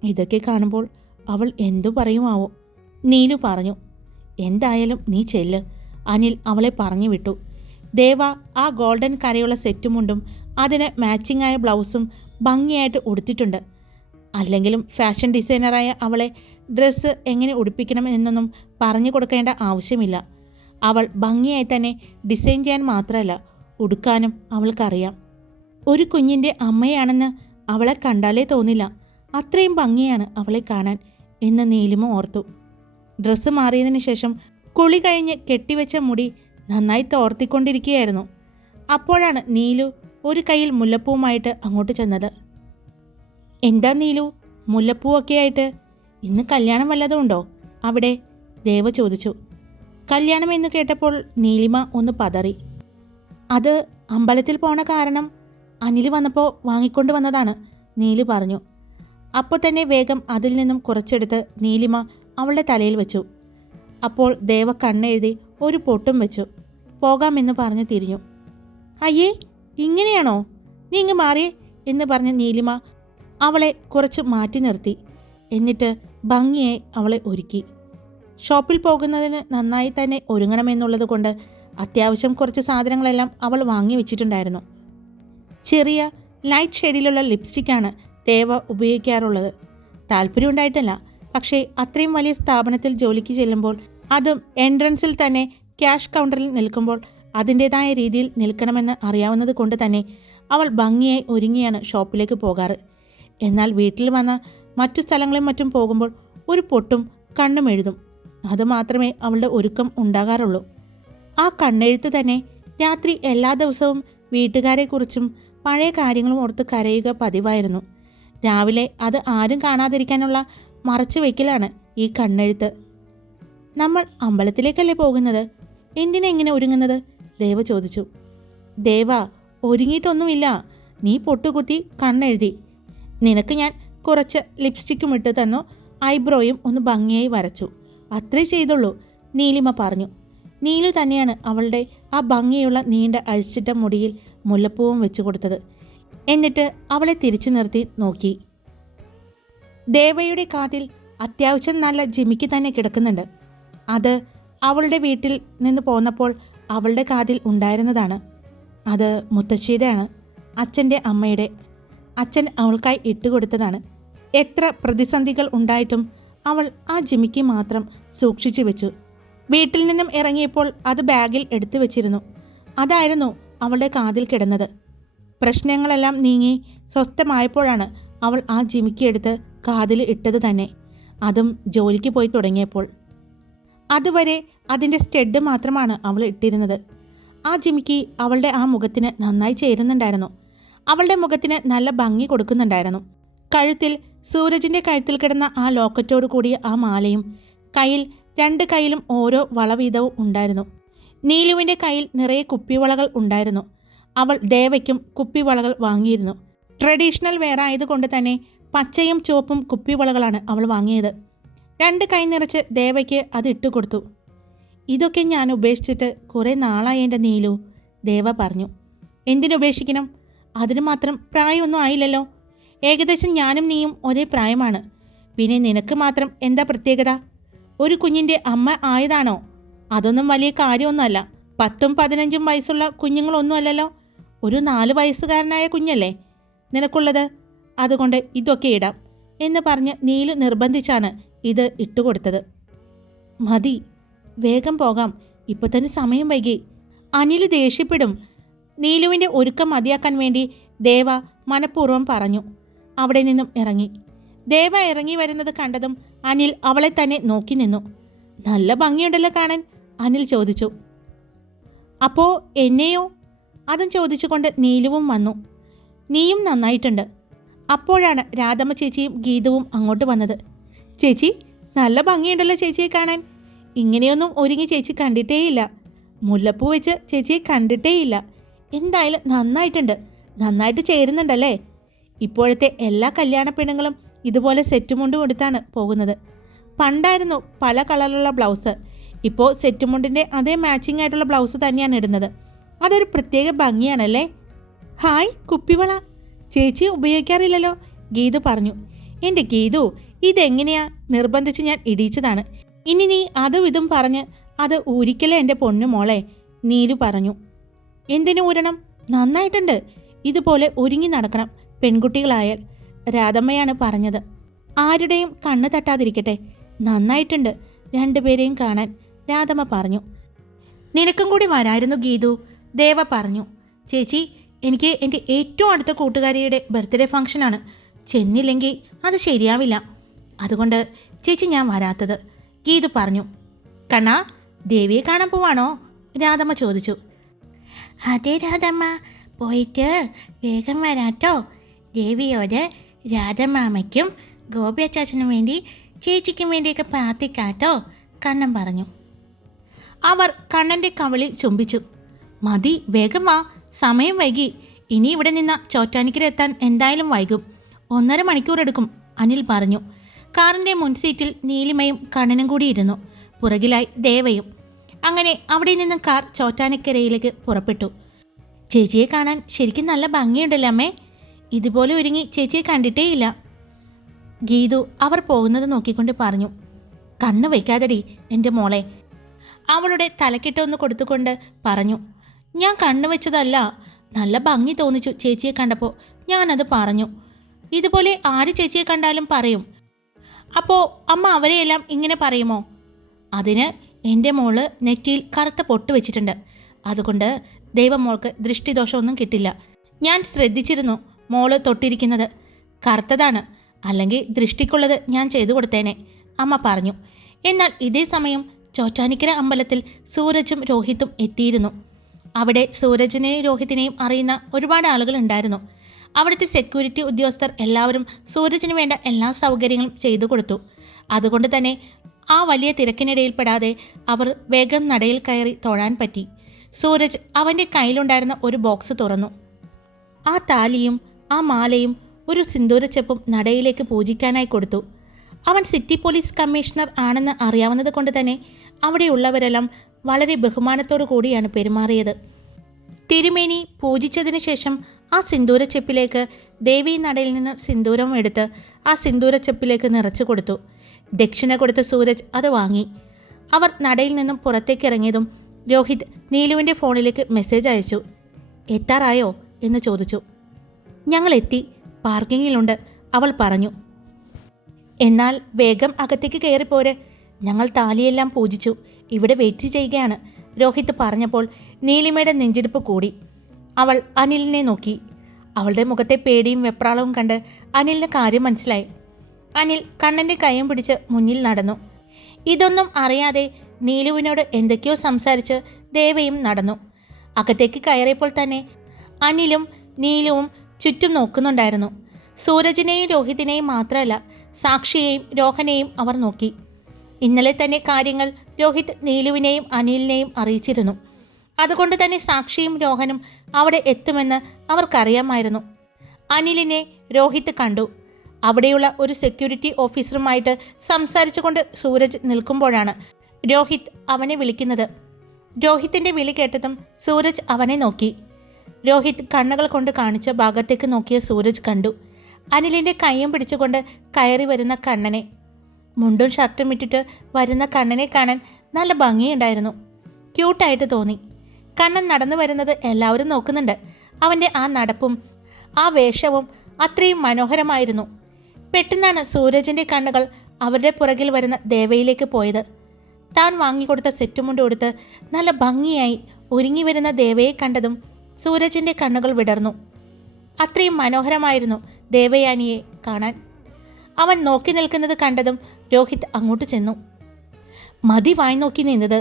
ഇതൊക്കെ കാണുമ്പോൾ അവൾ എന്തു പറയുമാവോ, നീലു പറഞ്ഞു. എന്തായാലും നീ ചെല്ല്, അനിൽ അവളെ പറഞ്ഞു വിട്ടു. ദേവ ആ ഗോൾഡൻ കരയുള്ള സെറ്റുമുണ്ടും അതിന് മാച്ചിങ്ങായ ബ്ലൗസും ഭംഗിയായിട്ട് ഉടുത്തിട്ടുണ്ട്. അല്ലെങ്കിലും ഫാഷൻ ഡിസൈനറായ അവളെ ഡ്രസ്സ് എങ്ങനെ ഉടുപ്പിക്കണം എന്നൊന്നും പറഞ്ഞു കൊടുക്കേണ്ട ആവശ്യമില്ല. അവൾ ഭംഗിയായി തന്നെ ഡിസൈൻ ചെയ്യാൻ മാത്രമല്ല ഉടുക്കാനും അവൾക്കറിയാം. ഒരു കുഞ്ഞിൻ്റെ അമ്മയാണെന്ന് അവളെ കണ്ടാലേ തോന്നില്ല, അത്രയും ഭംഗിയാണ് അവളെ കാണാൻ എന്ന് നീലിമ ഓർത്തു. ഡ്രസ്സ് മാറിയതിന് ശേഷം കുളി കഴിഞ്ഞ് കെട്ടിവെച്ച മുടി നന്നായി തോർത്തിക്കൊണ്ടിരിക്കുകയായിരുന്നു. അപ്പോഴാണ് നീലു ഒരു കയ്യിൽ മുല്ലപ്പൂവുമായിട്ട് അങ്ങോട്ട് ചെന്നത്. എന്താ നീലു, മുല്ലപ്പൂവൊക്കെ ആയിട്ട്? ഇന്ന് കല്യാണം വല്ലതും ഉണ്ടോ അവിടെ? ദേവ ചോദിച്ചു. കല്യാണം എന്ന് കേട്ടപ്പോൾ നീലിമ ഒന്ന് പതറി. അത് അമ്പലത്തിൽ പോണ കാരണം അനിൽ വന്നപ്പോൾ വാങ്ങിക്കൊണ്ട് വന്നതാണ്, നീലു പറഞ്ഞു. അപ്പോൾ തന്നെ വേഗം അതിൽ നിന്നും കുറച്ചെടുത്ത് നീലിമ അവളുടെ തലയിൽ വെച്ചു. അപ്പോൾ ദേവ കണ്ണെഴുതി ഒരു പൊട്ടും വെച്ചു. പോകാമെന്ന് പറഞ്ഞ് തിരിഞ്ഞു. അയ്യേ, ഇങ്ങനെയാണോ? നീ ഇങ്ങ് മാറിയേ എന്ന് പറഞ്ഞ് നീലിമ അവളെ കുറച്ച് മാറ്റി നിർത്തി. എന്നിട്ട് ഭംഗിയായി അവളെ ഒരുക്കി. ഷോപ്പിൽ പോകുന്നതിന് നന്നായി തന്നെ ഒരുങ്ങണമെന്നുള്ളത് കൊണ്ട് അത്യാവശ്യം കുറച്ച് സാധനങ്ങളെല്ലാം അവൾ വാങ്ങി വെച്ചിട്ടുണ്ടായിരുന്നു. ചെറിയ ലൈറ്റ് ഷെയ്ഡിലുള്ള ലിപ്സ്റ്റിക്കാണ് ദേവ ഉപയോഗിക്കാറുള്ളത്. താല്പര്യമുണ്ടായിട്ടല്ല, പക്ഷേ അത്രയും വലിയ സ്ഥാപനത്തിൽ ജോലിക്ക് ചെല്ലുമ്പോൾ, അതും എൻട്രൻസിൽ തന്നെ ക്യാഷ് കൗണ്ടറിൽ നിൽക്കുമ്പോൾ അതിൻ്റേതായ രീതിയിൽ നിൽക്കണമെന്ന് അറിയാവുന്നത് കൊണ്ട് തന്നെ അവൾ ഭംഗിയായി ഒരുങ്ങിയാണ് ഷോപ്പിലേക്ക് പോകാറ്. എന്നാൽ വീട്ടിൽ വന്ന് മറ്റു സ്ഥലങ്ങളിൽ മറ്റും പോകുമ്പോൾ ഒരു പൊട്ടും കണ്ണും എഴുതും. അതുമാത്രമേ അവളുടെ ഒരുക്കം ഉണ്ടാകാറുള്ളൂ. ആ കണ്ണെഴുത്ത് തന്നെ രാത്രി എല്ലാ ദിവസവും വീട്ടുകാരെക്കുറിച്ചും പഴയ കാര്യങ്ങളും ഓർത്ത് കരയുക പതിവായിരുന്നു. രാവിലെ അത് ആരും കാണാതിരിക്കാനുള്ള മറച്ചു വയ്ക്കലാണ് ഈ കണ്ണെഴുത്ത്. നമ്മൾ അമ്പലത്തിലേക്കല്ലേ പോകുന്നത്, എന്തിനാ ഇങ്ങനെ ഒരുങ്ങുന്നത്? ദേവ ചോദിച്ചു. ദേവ, ഒരുങ്ങിയിട്ടൊന്നുമില്ല, നീ പൊട്ടുകുത്തി കണ്ണെഴുതി. നിനക്ക് ഞാൻ കുറച്ച് ലിപ്സ്റ്റിക്കും ഇട്ട് തന്നു, ഐബ്രോയും ഒന്ന് ഭംഗിയായി വരച്ചു, അത്രേ ചെയ്തുള്ളൂ, നീലിമ പറഞ്ഞു. നീലു തന്നെയാണ് അവളുടെ ആ ഭംഗിയുള്ള നീണ്ട അഴിച്ചിട്ട മുടിയിൽ മുല്ലപ്പൂവും വെച്ചു കൊടുത്തത്. എന്നിട്ട് അവളെ തിരിച്ചു നിർത്തി നോക്കി. ദേവയുടെ കാതിൽ അത്യാവശ്യം നല്ല ജിമിക്ക് തന്നെ കിടക്കുന്നുണ്ട്. അത് അവളുടെ വീട്ടിൽ നിന്ന് പോന്നപ്പോൾ അവളുടെ കാതിൽ ഉണ്ടായിരുന്നതാണ്. അത് മുത്തശ്ശിയുടെയാണ്, അച്ഛൻ്റെ അമ്മയുടെ. അച്ഛൻ അവൾക്കായി ഇട്ടുകൊടുത്തതാണ്. എത്ര പ്രതിസന്ധികൾ ഉണ്ടായിട്ടും അവൾ ആ ജിമിക്ക് മാത്രം സൂക്ഷിച്ചു വെച്ചു. വീട്ടിൽ നിന്നും ഇറങ്ങിയപ്പോൾ അത് ബാഗിൽ എടുത്തു വെച്ചിരുന്നു. അതായിരുന്നു അവളുടെ കാതിൽ കിടന്നത്. പ്രശ്നങ്ങളെല്ലാം നീങ്ങി സ്വസ്ഥമായപ്പോഴാണ് അവൾ ആ ജിമിക്ക് എടുത്ത് കാതിൽ ഇട്ടത് തന്നെ, അതും ജോലിക്ക് പോയി തുടങ്ങിയപ്പോൾ. അതുവരെ അതിൻ്റെ സ്റ്റഡ് മാത്രമാണ് അവൾ ഇട്ടിരുന്നത്. ആ ജിമിക്ക് അവളുടെ ആ മുഖത്തിന് നന്നായി ചേരുന്നുണ്ടായിരുന്നു. അവളുടെ മുഖത്തിന് നല്ല ഭംഗി കൊടുക്കുന്നുണ്ടായിരുന്നു. കഴുത്തിൽ, സൂരജിൻ്റെ കഴുത്തിൽ കിടന്ന ആ ലോക്കറ്റോട് കൂടിയ ആ മാലയും, കയ്യിൽ 2 കൈയിലും ഓരോ വളവീതവും ഉണ്ടായിരുന്നു. നീലുവിൻ്റെ കയ്യിൽ നിറയെ കുപ്പിവളകൾ ഉണ്ടായിരുന്നു. അവൾ ദേവയ്ക്കും കുപ്പിവളകൾ വാങ്ങിയിരുന്നു. ട്രഡീഷണൽ വെയർ ആയതുകൊണ്ട് തന്നെ പച്ചയും ചുവപ്പും കുപ്പിവളകളാണ് അവൾ വാങ്ങിയത്. 2 കൈ നിറച്ച് ദേവയ്ക്ക് അത് ഇട്ടുകൊടുത്തു. ഇതൊക്കെ ഞാൻ ഉപേക്ഷിച്ചിട്ട് കുറേ നാളായി എൻ്റെ നീലു, ദേവ പറഞ്ഞു. എന്തിനുപേക്ഷിക്കണം? അതിന് മാത്രം പ്രായമൊന്നും ആയില്ലല്ലോ. ഏകദേശം ഞാനും നീയും ഒരേ പ്രായമാണ്. പിന്നെ നിനക്ക് മാത്രം എന്താ പ്രത്യേകത? ഒരു കുഞ്ഞിൻ്റെ അമ്മ ആയതാണോ? അതൊന്നും വലിയ കാര്യമൊന്നുമല്ല. 10ഉം 15ഉം വയസ്സുള്ള കുഞ്ഞുങ്ങളൊന്നുമല്ലല്ലോ. ഒരു 4 വയസ്സുകാരനായ കുഞ്ഞല്ലേ നിനക്കുള്ളത്. അതുകൊണ്ട് ഇതൊക്കെ ഇടാം എന്ന് പറഞ്ഞ് നീലു നിർബന്ധിച്ചാണ് ഇത് ഇട്ടുകൊടുത്തത്. മതി, വേഗം പോകാം, ഇപ്പോൾ തന്നെ സമയം വൈകി. അനിൽ ദേഷ്യപ്പെടും. നീലുവിൻ്റെ ഒരുക്കം മതിയാക്കാൻ വേണ്ടി ദേവ മനഃപൂർവ്വം പറഞ്ഞു. അവിടെ നിന്നും ഇറങ്ങി. ദേവ ഇറങ്ങി വരുന്നത് കണ്ടതും അനിൽ അവളെ തന്നെ നോക്കി നിന്നു. നല്ല ഭംഗിയുണ്ടല്ലോ കാണാൻ, അനിൽ ചോദിച്ചു. അപ്പോൾ എന്നെയോ? അതും ചോദിച്ചുകൊണ്ട് നീലുവും വന്നു. നീയും നന്നായിട്ടുണ്ട്. അപ്പോഴാണ് രാധമ്മ ചേച്ചിയും ഗീതവും അങ്ങോട്ട് വന്നത്. ചേച്ചി, നല്ല ഭംഗിയുണ്ടല്ലോ ചേച്ചിയെ കാണാൻ. ഇങ്ങനെയൊന്നും ഒരുങ്ങി ചേച്ചി കണ്ടിട്ടേയില്ല. മുല്ലപ്പൂ വെച്ച് ചേച്ചിയെ കണ്ടിട്ടേയില്ല. എന്തായാലും നന്നായിട്ടുണ്ട്, നന്നായിട്ട് ചേരുന്നുണ്ടല്ലേ. ഇപ്പോഴത്തെ എല്ലാ കല്യാണ പെണ്ണുങ്ങളും ഇതുപോലെ സെറ്റുമുണ്ട് കൊടുത്താണ് പോകുന്നത്. പണ്ടായിരുന്നു പല കളറിലുള്ള ബ്ലൗസ്, ഇപ്പോൾ സെറ്റുമുണ്ടിൻ്റെ അതേ മാച്ചിങ് ആയിട്ടുള്ള ബ്ലൗസ് തന്നെയാണ് ഇടുന്നത്. അതൊരു പ്രത്യേക ഭംഗിയാണല്ലേ. ഹായ് കുപ്പിവള, ചേച്ചി ഉപയോഗിക്കാറില്ലല്ലോ, ഗീതു പറഞ്ഞു. എൻ്റെ ഗീതു, ഇതെങ്ങനെയാ? നിർബന്ധിച്ച് ഞാൻ ഇടിയിച്ചതാണ്. ഇനി നീ അതും ഇതും പറഞ്ഞ് അത് ഊരിക്കലേ എൻ്റെ പൊന്നു മോളെ, നീലു പറഞ്ഞു. എന്തിനു ഊരണം? നന്നായിട്ടുണ്ട്. ഇതുപോലെ ഒരുങ്ങി നടക്കണം പെൺകുട്ടികളായാൽ, രാധമ്മയാണ് പറഞ്ഞത്. ആരുടെയും കണ്ണ് തട്ടാതിരിക്കട്ടെ. നന്നായിട്ടുണ്ട് 2 പേരെയും കാണാൻ, രാധമ്മ പറഞ്ഞു. നിനക്കും കൂടി വരായിരുന്നു ഗീതു, ദേവ പറഞ്ഞു. ചേച്ചി, എനിക്ക് എൻ്റെ ഏറ്റവും അടുത്ത കൂട്ടുകാരിയുടെ ബർത്ത്ഡേ ഫംഗ്ഷനാണ്. ചെന്നില്ലെങ്കിൽ അത് ശരിയാവില്ല. അതുകൊണ്ട് ചേച്ചി ഞാൻ വരാത്തത്, ഗീതു പറഞ്ഞു. കണ്ണാ, ദേവിയെ കാണാൻ പോവാണോ? രാധമ്മ ചോദിച്ചു. അതെ രാധമ്മ, പോയിട്ട് വേഗം വരാട്ടോ. ദേവിയോട് രാധമാമയ്ക്കും ഗോപി അച്ചാച്ചനും വേണ്ടി ചേച്ചിക്കും വേണ്ടിയൊക്കെ പ്രാർത്ഥിക്കാട്ടോ, കണ്ണൻ പറഞ്ഞു. അവർ കണ്ണൻ്റെ കവളിൽ ചുംബിച്ചു. മതി, വേഗം വാ, സമയം വൈകി. ഇനി ഇവിടെ നിന്ന് ചോറ്റാനിക്കരെത്താൻ എന്തായാലും വൈകും. 1.5 മണിക്കൂർ എടുക്കും, അനിൽ പറഞ്ഞു. കാറിൻ്റെ മുൻസീറ്റിൽ നീലിമയും കണ്ണനും കൂടി ഇരുന്നു. പുറകിലായി ദേവയും. അങ്ങനെ അവിടെ നിന്നും കാർ ചോറ്റാനിക്കരയിലേക്ക് പുറപ്പെട്ടു. ചേച്ചിയെ കാണാൻ ശരിക്കും നല്ല ഭംഗിയുണ്ടല്ലോ അമ്മേ. ഇതുപോലെ ഒരുങ്ങി ചേച്ചിയെ കണ്ടിട്ടേയില്ല. ഗീതു അവർ പോകുന്നത് നോക്കിക്കൊണ്ട് പറഞ്ഞു. കണ്ണ് വയ്ക്കാതെടി എൻ്റെ മോളെ. അവളുടെ തലക്കിട്ടൊന്ന് കൊടുത്തുകൊണ്ട് പറഞ്ഞു. ഞാൻ കണ്ണു വെച്ചതല്ല, നല്ല ഭംഗി തോന്നിച്ചു ചേച്ചിയെ കണ്ടപ്പോൾ, ഞാനത് പറഞ്ഞു. ഇതുപോലെ ആര് ചേച്ചിയെ കണ്ടാലും പറയും. അപ്പോൾ അമ്മ അവരെയെല്ലാം ഇങ്ങനെ പറയുമോ? അതിന് എൻ്റെ മോള് നെറ്റിയിൽ കറുത്ത പൊട്ട് വെച്ചിട്ടുണ്ട്. അതുകൊണ്ട് ദൈവമോൾക്ക് ദൃഷ്ടിദോഷമൊന്നും കിട്ടില്ല. ഞാൻ ശ്രദ്ധിച്ചിരുന്നു മോള് തൊട്ടിരിക്കുന്നത്. കറുത്തതാണ്, അല്ലെങ്കിൽ ദൃഷ്ടിക്കുള്ളത് ഞാൻ ചെയ്തു കൊടുത്തേനെ, അമ്മ പറഞ്ഞു. എന്നാൽ ഇതേ സമയം ചോറ്റാനിക്കര അമ്പലത്തിൽ സൂരജും രോഹിത്തും എത്തിയിരുന്നു. അവിടെ സൂരജിനെയും രോഹിത്തിനെയും അറിയുന്ന ഒരുപാട് ആളുകളുണ്ടായിരുന്നു. അവിടുത്തെ സെക്യൂരിറ്റി ഉദ്യോഗസ്ഥർ എല്ലാവരും സൂരജിന് വേണ്ട എല്ലാ സൗകര്യങ്ങളും ചെയ്തു കൊടുത്തു. അതുകൊണ്ട് തന്നെ ആ വലിയ തിരക്കിനിടയിൽപ്പെടാതെ അവർ വേഗം നടയിൽ കയറി തൊഴാൻ പറ്റി. സൂരജ് അവൻ്റെ കയ്യിലുണ്ടായിരുന്ന ഒരു ബോക്സ് തുറന്നു. ആ താലിയും ആ മാലയും ഒരു സിന്ദൂരച്ചെപ്പും നടയിലേക്ക് പൂജിക്കാനായി കൊടുത്തു. അവൻ സിറ്റി പോലീസ് കമ്മീഷണർ ആണെന്ന് അറിയാവുന്നത് കൊണ്ട് തന്നെ അവിടെയുള്ളവരെല്ലാം വളരെ ബഹുമാനത്തോടു കൂടിയാണ് പെരുമാറിയത്. തിരുമേനി പൂജിച്ചതിന് ശേഷം ആ സിന്ദൂരച്ചെപ്പിലേക്ക് ദേവീ നടയിൽ നിന്ന് സിന്ദൂരം എടുത്ത് ആ സിന്ദൂരച്ചെപ്പിലേക്ക് നിറച്ചു കൊടുത്തു. ദക്ഷിണ കൊടുത്ത സൂരജ് അത് വാങ്ങി. അവർ നടയിൽ നിന്നും പുറത്തേക്ക് ഇറങ്ങിയതും രോഹിത് നീലുവിൻ്റെ ഫോണിലേക്ക് മെസ്സേജ് അയച്ചു. എത്താറായോ എന്ന് ചോദിച്ചു. ഞങ്ങൾ എത്തി, പാർക്കിങ്ങിലുണ്ട്, അവൾ പറഞ്ഞു. എന്നാൽ വേഗം അകത്തേക്ക് കയറിപ്പോരെ, ഞങ്ങൾ താലിയെല്ലാം പൂജിച്ചു, ഇവിടെ വെയിറ്റ് ചെയ്യുകയാണ്, രോഹിത് പറഞ്ഞപ്പോൾ നീലിമയുടെ നെഞ്ചിടിപ്പ് കൂടി. അവൾ അനിലിനെ നോക്കി. അവളുടെ മുഖത്തെ പേടിയും വെപ്രാളവും കണ്ട് അനിലിന് കാര്യം മനസ്സിലായി. അനിൽ കണ്ണൻ്റെ കൈയും പിടിച്ച് മുന്നിൽ നടന്നു. ഇതൊന്നും അറിയാതെ നീലുവിനോട് എന്തൊക്കെയോ സംസാരിച്ച് ദേവയും നടന്നു. അകത്തേക്ക് കയറിയപ്പോൾ തന്നെ അനിലും നീലുവും ചുറ്റും നോക്കുന്നുണ്ടായിരുന്നു. സൂരജിനെയും രോഹിതിനെയും മാത്രമല്ല, സാക്ഷിയെയും രോഹനെയും അവർ നോക്കി. ഇന്നലെ തന്നെ കാര്യങ്ങൾ രോഹിത് നീലുവിനെയും അനിലിനെയും അറിയിച്ചിരുന്നു. അതുകൊണ്ട് തന്നെ സാക്ഷിയും രോഹനും അവിടെ എത്തുമെന്ന് അവർക്കറിയാമായിരുന്നു. അനിലിനെ രോഹിത് കണ്ടു. അവിടെയുള്ള ഒരു സെക്യൂരിറ്റി ഓഫീസറുമായിട്ട് സംസാരിച്ചുകൊണ്ട് സൂരജ് നിൽക്കുമ്പോഴാണ് രോഹിത് അവനെ വിളിക്കുന്നത്. രോഹിത്തിൻ്റെ വിളി കേട്ടതും സൂരജ് അവനെ നോക്കി. രോഹിത് കണ്ണുകൾ കൊണ്ട് കാണിച്ച ഭാഗത്തേക്ക് നോക്കിയ സൂരജ് കണ്ടു അനിലിൻ്റെ കൈയും പിടിച്ചുകൊണ്ട് കയറി വരുന്ന കണ്ണനെ. മുണ്ടും ഷർട്ടും ഇട്ടിട്ട് വരുന്ന കണ്ണനെ കാണാൻ നല്ല ഭംഗിയുണ്ടായിരുന്നു. ക്യൂട്ടായിട്ട് തോന്നി. കണ്ണൻ നടന്നു വരുന്നത് എല്ലാവരും നോക്കുന്നുണ്ട്. അവൻ്റെ ആ നടപ്പും ആ വേഷവും അത്രയും മനോഹരമായിരുന്നു. പെട്ടെന്നാണ് സൂരജിൻ്റെ കണ്ണുകൾ അവരുടെ പുറകിൽ വരുന്ന ദേവയിലേക്ക് പോയത്. താൻ വാങ്ങിക്കൊടുത്ത സെറ്റുമുണ്ട് കൊടുത്ത് നല്ല ഭംഗിയായി ഒരുങ്ങി വരുന്ന ദേവയെ കണ്ടതും സൂരജിൻ്റെ കണ്ണുകൾ വിടർന്നു. അത്രയും മനോഹരമായിരുന്നു ദേവയാനിയെ കാണാൻ. അവൻ നോക്കി നിൽക്കുന്നത് കണ്ടതും രോഹിത് അങ്ങോട്ട് ചെന്നു. മതി വായി നോക്കി നിന്നത്,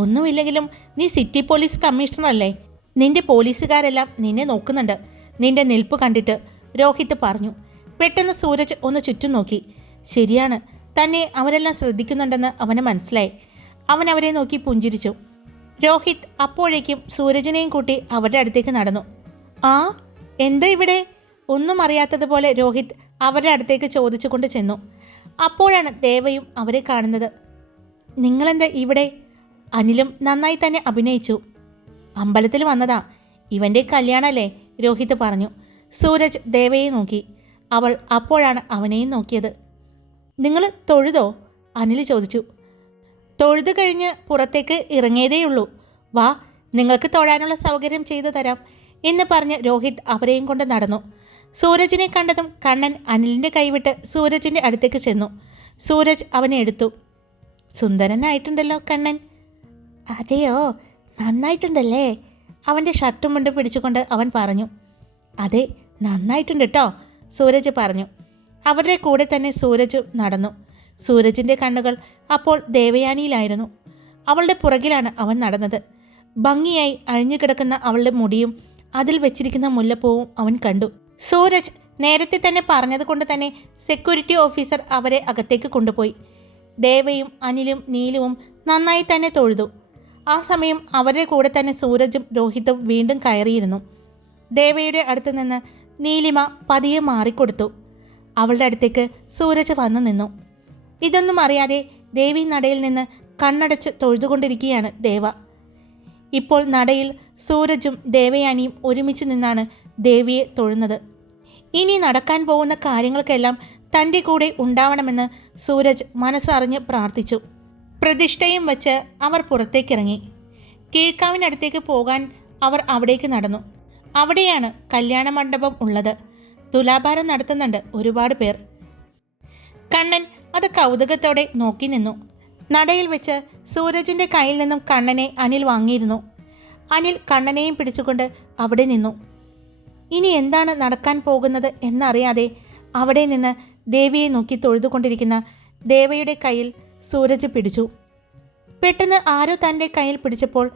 ഒന്നുമില്ലെങ്കിലും നീ സിറ്റി പോലീസ് കമ്മീഷണറല്ലേ, നിന്റെ പോലീസുകാരെല്ലാം നിന്നെ നോക്കുന്നുണ്ട്, നിന്റെ നിൽപ്പ് കണ്ടിട്ട്, രോഹിത് പറഞ്ഞു. പെട്ടെന്ന് സൂരജ് ഒന്ന് ചുറ്റും നോക്കി. ശരിയാണ്, തന്നെ അവരെല്ലാം ശ്രദ്ധിക്കുന്നുണ്ടെന്ന് അവന് മനസ്സിലായി. അവൻ അവരെ നോക്കി പുഞ്ചിരിച്ചു. രോഹിത് അപ്പോഴേക്കും സൂരജിനെയും കൂട്ടി അവരുടെ അടുത്തേക്ക് നടന്നു. ആ എന്താ ഇവിടെ? ഒന്നും അറിയാത്തതുപോലെ രോഹിത് അവരുടെ അടുത്തേക്ക് ചോദിച്ചുകൊണ്ട് ചെന്നു. അപ്പോഴാണ് ദേവയും അവരെ കാണുന്നത്. നിങ്ങളെന്താ ഇവിടെ? അനിലും നന്നായി തന്നെ അഭിനയിച്ചു. അമ്പലത്തിൽ വന്നതാ, ഇവൻ്റെ കല്യാണമല്ലേ, രോഹിത് പറഞ്ഞു. സൂരജ് ദേവയെ നോക്കി. അവൾ അപ്പോഴാണ് അവനെയും നോക്കിയത്. നിങ്ങൾ തൊഴുതോ? അനിൽ ചോദിച്ചു. തൊഴുത് കഴിഞ്ഞ് പുറത്തേക്ക് ഇറങ്ങിയതേയുള്ളൂ. വാ, നിങ്ങൾക്ക് തൊഴാനുള്ള സൗകര്യം ചെയ്തു തരാം എന്ന് പറഞ്ഞ് രോഹിത് അവരെയും കൊണ്ട് നടന്നു. സൂരജിനെ കണ്ടതും കണ്ണൻ അനിലിൻ്റെ കൈവിട്ട് സൂരജിൻ്റെ അടുത്തേക്ക് ചെന്നു. സൂരജ് അവനെ എടുത്തു. സുന്ദരനായിട്ടുണ്ടല്ലോ കണ്ണൻ. അതെയോ, നന്നായിട്ടുണ്ടല്ലേ, അവൻ്റെ ഷർട്ടും മുണ്ടും പിടിച്ചുകൊണ്ട് അവൻ പറഞ്ഞു. അതെ, നന്നായിട്ടുണ്ട് കേട്ടോ, സൂരജ് പറഞ്ഞു. അവരുടെ കൂടെ തന്നെ സൂരജ് നടന്നു. സൂരജിൻ്റെ കണ്ണുകൾ അപ്പോൾ ദേവയാനിയിലായിരുന്നു. അവളുടെ പുറകിലാണ് അവൻ നടന്നത്. ഭംഗിയായി അഴിഞ്ഞു കിടക്കുന്ന അവളുടെ മുടിയും അതിൽ വെച്ചിരിക്കുന്ന മുല്ലപ്പൂവും അവൻ കണ്ടു. സൂരജ് നേരത്തെ തന്നെ പറഞ്ഞതുകൊണ്ട് തന്നെ സെക്യൂരിറ്റി ഓഫീസർ അവരെ അകത്തേക്ക് കൊണ്ടുപോയി. ദേവയും അനിലും നീലുവും നന്നായി തന്നെ തൊഴുതു. ആ സമയം അവരുടെ കൂടെ തന്നെ സൂരജും രോഹിതും വീണ്ടും കയറിയിരുന്നു. ദേവയുടെ അടുത്ത് നിന്ന് നീലിമ പതിയെ മാറിക്കൊടുത്തു. അവളുടെ അടുത്തേക്ക് സൂരജ് വന്നു നിന്നു. ഇതൊന്നും അറിയാതെ ദേവി നടയിൽ നിന്ന് കണ്ണടച്ച് തൊഴുതുകൊണ്ടിരിക്കുകയാണ് ദേവ. ഇപ്പോൾ നടയിൽ സൂരജും ദേവയാനിയും ഒരുമിച്ച് നിന്നാണ് ദേവിയെ തൊഴുന്നത്. ഇനി നടക്കാൻ പോകുന്ന കാര്യങ്ങൾക്കെല്ലാം തൻ്റെ കൂടെ ഉണ്ടാവണമെന്ന് സൂരജ് മനസ്സറിഞ്ഞ് പ്രാർത്ഥിച്ചു. പ്രതിഷ്ഠയും വച്ച് അവർ പുറത്തേക്കിറങ്ങി. കീഴ്ക്കാവിനടുത്തേക്ക് പോകാൻ അവർ അവിടേക്ക് നടന്നു. അവിടെയാണ് കല്യാണ മണ്ഡപം ഉള്ളത്. തുലാഭാരം നടത്തുന്നുണ്ട് ഒരുപാട് പേർ. കണ്ണൻ അത് കൗതുകത്തോടെ നോക്കി നിന്നു. നടയിൽ വെച്ച് സൂരജിൻ്റെ കയ്യിൽ നിന്നും കണ്ണനെ അനിൽ വാങ്ങിയിരുന്നു. അനിൽ കണ്ണനെയും പിടിച്ചുകൊണ്ട് അവിടെ നിന്നു. ഇനി എന്താണ് നടക്കാൻ പോകുന്നത് എന്നറിയാതെ അവിടെ നിന്ന് ദേവിയെ നോക്കി തൊഴുതുകൊണ്ടിരിക്കുന്ന ദേവയുടെ കയ്യിൽ സൂരജ് പിടിച്ചു. പെട്ടെന്ന് ആരോ തൻ്റെ കയ്യിൽ പിടിച്ചപ്പോൾ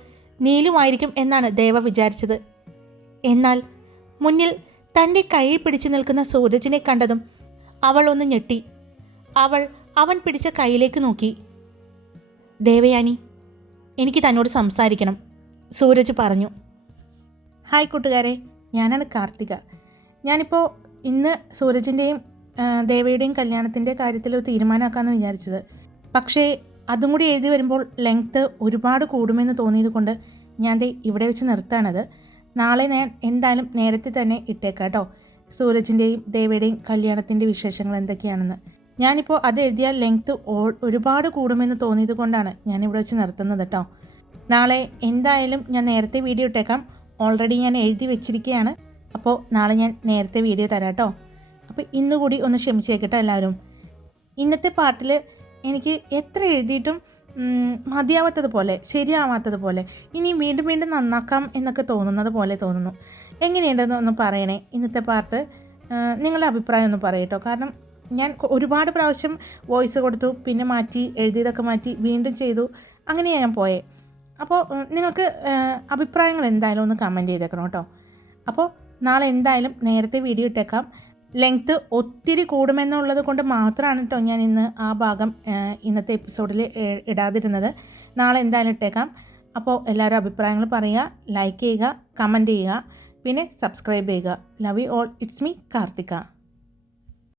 നീലുമായിരിക്കും എന്നാണ് ദേവ വിചാരിച്ചത്. എന്നാൽ മുന്നിൽ തൻ്റെ കയ്യിൽ പിടിച്ചു നിൽക്കുന്ന സൂരജിനെ കണ്ടതും അവൾ ഒന്ന് ഞെട്ടി. അവൻ പിടിച്ച കയ്യിലേക്ക് നോക്കി. ദേവയാനി, എനിക്ക് തന്നോട് സംസാരിക്കണം, സൂരജ് പറഞ്ഞു. ഹായ് കൂട്ടുകാരെ, ഞാനാണ് കാർത്തിക. ഞാനിപ്പോൾ ഇന്ന് സൂരജിൻ്റെയും ദേവയുടെയും കല്യാണത്തിൻ്റെ കാര്യത്തിൽ ഒരു തീരുമാനമാക്കാമെന്ന് വിചാരിച്ചത്. പക്ഷേ അതും കൂടി എഴുതി വരുമ്പോൾ ലെങ്ത്ത് ഒരുപാട് കൂടുമെന്ന് തോന്നിയത് കൊണ്ട് ഞാൻ ഇവിടെ വെച്ച് നിർത്താണത്. നാളെ ഞാൻ എന്തായാലും നേരത്തെ തന്നെ ഇട്ടേക്കാം കേട്ടോ, സൂരജിൻ്റെയും ദേവയുടെയും കല്യാണത്തിൻ്റെ വിശേഷങ്ങൾ എന്തൊക്കെയാണെന്ന്. ഞാനിപ്പോൾ അത് എഴുതിയാൽ ലെങ്ത്ത് ഒരുപാട് കൂടുമെന്ന് തോന്നിയത് കൊണ്ടാണ് ഞാനിവിടെ വെച്ച് നിർത്തുന്നത് കേട്ടോ. നാളെ എന്തായാലും ഞാൻ നേരത്തെ വീഡിയോ ഇട്ടേക്കാം. ഓൾറെഡി ഞാൻ എഴുതി വെച്ചിരിക്കുകയാണ്. അപ്പോൾ നാളെ ഞാൻ നേരത്തെ വീഡിയോ തരാം കേട്ടോ. അപ്പോൾ ഇന്നുകൂടി ഒന്ന് ക്ഷമിച്ചേക്കട്ടോ എല്ലാവരും. ഇന്നത്തെ പാട്ടിൽ എനിക്ക് എത്ര എഴുതിയിട്ടും മതിയാവാത്തതുപോലെ, ശരിയാവാത്തതുപോലെ, ഇനി വീണ്ടും വീണ്ടും നന്നാക്കാം എന്നൊക്കെ തോന്നുന്നത് പോലെ തോന്നുന്നു. എങ്ങനെയുണ്ടെന്ന് ഒന്ന് പറയണേ. ഇന്നത്തെ പാട്ട് നിങ്ങളുടെ അഭിപ്രായം ഒന്ന് പറയട്ടോ. കാരണം ഞാൻ ഒരുപാട് പ്രാവശ്യം വോയിസ് കൊടുത്തു, പിന്നെ മാറ്റി, എഴുതിയതൊക്കെ മാറ്റി, വീണ്ടും ചെയ്തു, അങ്ങനെയാണ് ഞാൻ പോയേ. അപ്പോൾ നിങ്ങൾക്ക് അഭിപ്രായങ്ങൾ എന്തായാലും ഒന്ന് കമൻറ്റ് ചെയ്തേക്കണം കേട്ടോ. അപ്പോൾ നാളെ എന്തായാലും നേരത്തെ വീഡിയോ ഇട്ടേക്കാം. ലെങ്ത്ത് ഒത്തിരി കൂടുമെന്നുള്ളത് കൊണ്ട് മാത്രമാണ് കേട്ടോ ഞാൻ ഇന്ന് ആ ഭാഗം ഇന്നത്തെ എപ്പിസോഡിൽ ഇടാതിരുന്നത്. നാളെ എന്തായാലും ഇട്ടേക്കാം. അപ്പോൾ എല്ലാവരും അഭിപ്രായങ്ങൾ പറയുക, ലൈക്ക് ചെയ്യുക, കമൻറ്റ് ചെയ്യുക, പിന്നെ സബ്സ്ക്രൈബ് ചെയ്യുക. Love you all. It's me Karthika.